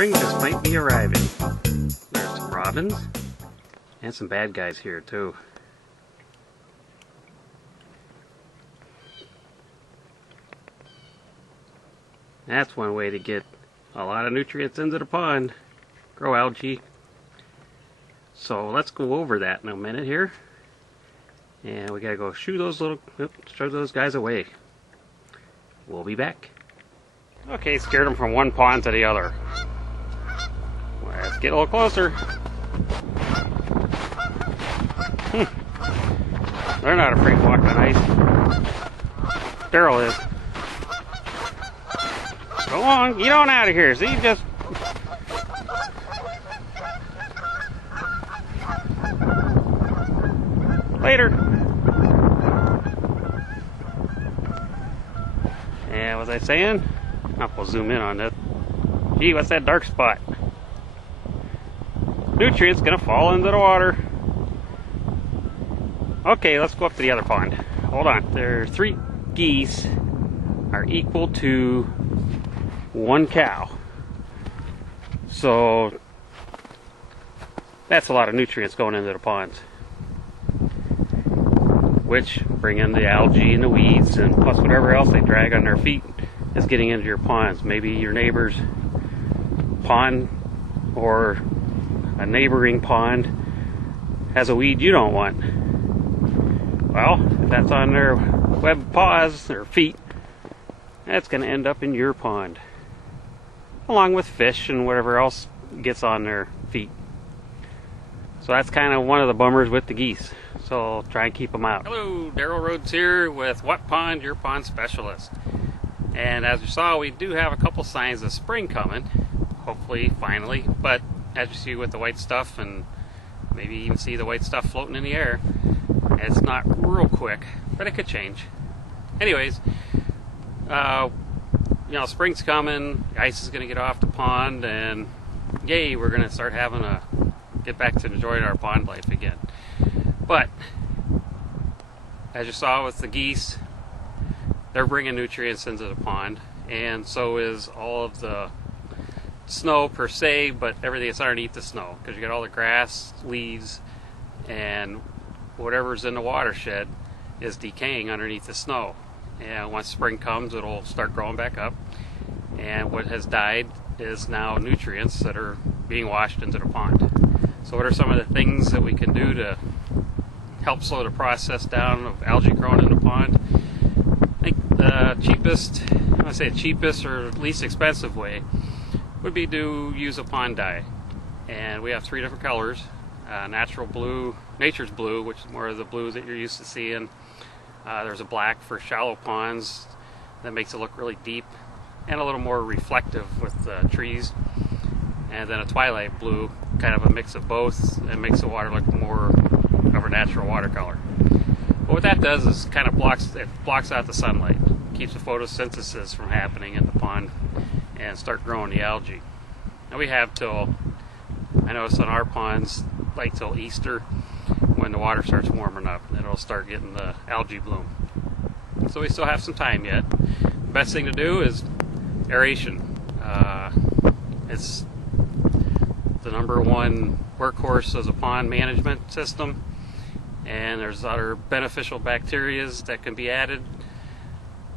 Spring just might be arriving. There's some robins and some bad guys here too. That's one way to get a lot of nutrients into the pond. Grow algae. So let's go over that in a minute here. And we gotta go shoo those guys away. We'll be back. Okay, scared them from one pond to the other. Let's get a little closer. They're not afraid to walk on ice. Daryl is. Go on, get on out of here. See, just... Later. Yeah, what was I saying? We'll zoom in on this. Gee, what's that dark spot? Nutrients gonna fall into the water. Okay, let's go up to the other pond. Hold on. There are 3 geese are equal to 1 cow. So that's a lot of nutrients going into the ponds, which bring in the algae and the weeds, and plus whatever else they drag on their feet is getting into your ponds. Maybe your neighbor's pond or a neighboring pond has a weed you don't want. Well, if that's on their web paws or feet, that's going to end up in your pond, along with fish and whatever else gets on their feet. So that's kind of one of the bummers with the geese. So I'll try and keep them out. Hello, Daryl Rhodes here with What Pond, Your Pond Specialist. And as you saw, we do have a couple signs of spring coming, hopefully, finally. But as you see with the white stuff, and maybe even see the white stuff floating in the air, it's not real quick, but it could change. Anyways, spring's coming, the ice is going to get off the pond, and yay, we're going to start get back to enjoying our pond life again. But as you saw with the geese, they're bringing nutrients into the pond, and so is all of the snow per se, but everything that's underneath the snow, because you got all the grass, leaves, and whatever's in the watershed is decaying underneath the snow. And once spring comes, it'll start growing back up, and what has died is now nutrients that are being washed into the pond. So what are some of the things that we can do to help slow the process down of algae growing in the pond? I think the cheapest or least expensive way would be to use a pond dye. And we have 3 different colors. Natural blue, nature's blue, which is more of the blue that you're used to seeing. There's a black for shallow ponds that makes it look really deep and a little more reflective with the trees. And then a twilight blue, kind of a mix of both, and makes the water look more of a natural watercolor. But what that does is kind of blocks out the sunlight, keeps the photosynthesis from happening in the pond and start growing the algae. Now we have till, I notice on our ponds, like till Easter, when the water starts warming up, and it'll start getting the algae bloom. So we still have some time yet. The best thing to do is aeration. It's the #1 workhorse as a pond management system, and there's other beneficial bacteria that can be added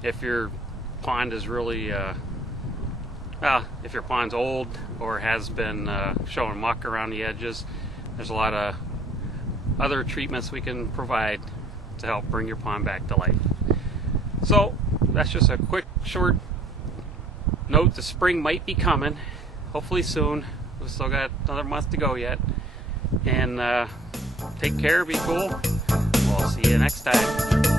if your pond is really if your pond's old or has been showing muck around the edges. There's a lot of other treatments we can provide to help bring your pond back to life. So that's just a quick short note. The spring might be coming, hopefully soon. We've still got another month to go yet. And take care, be cool. We'll see you next time.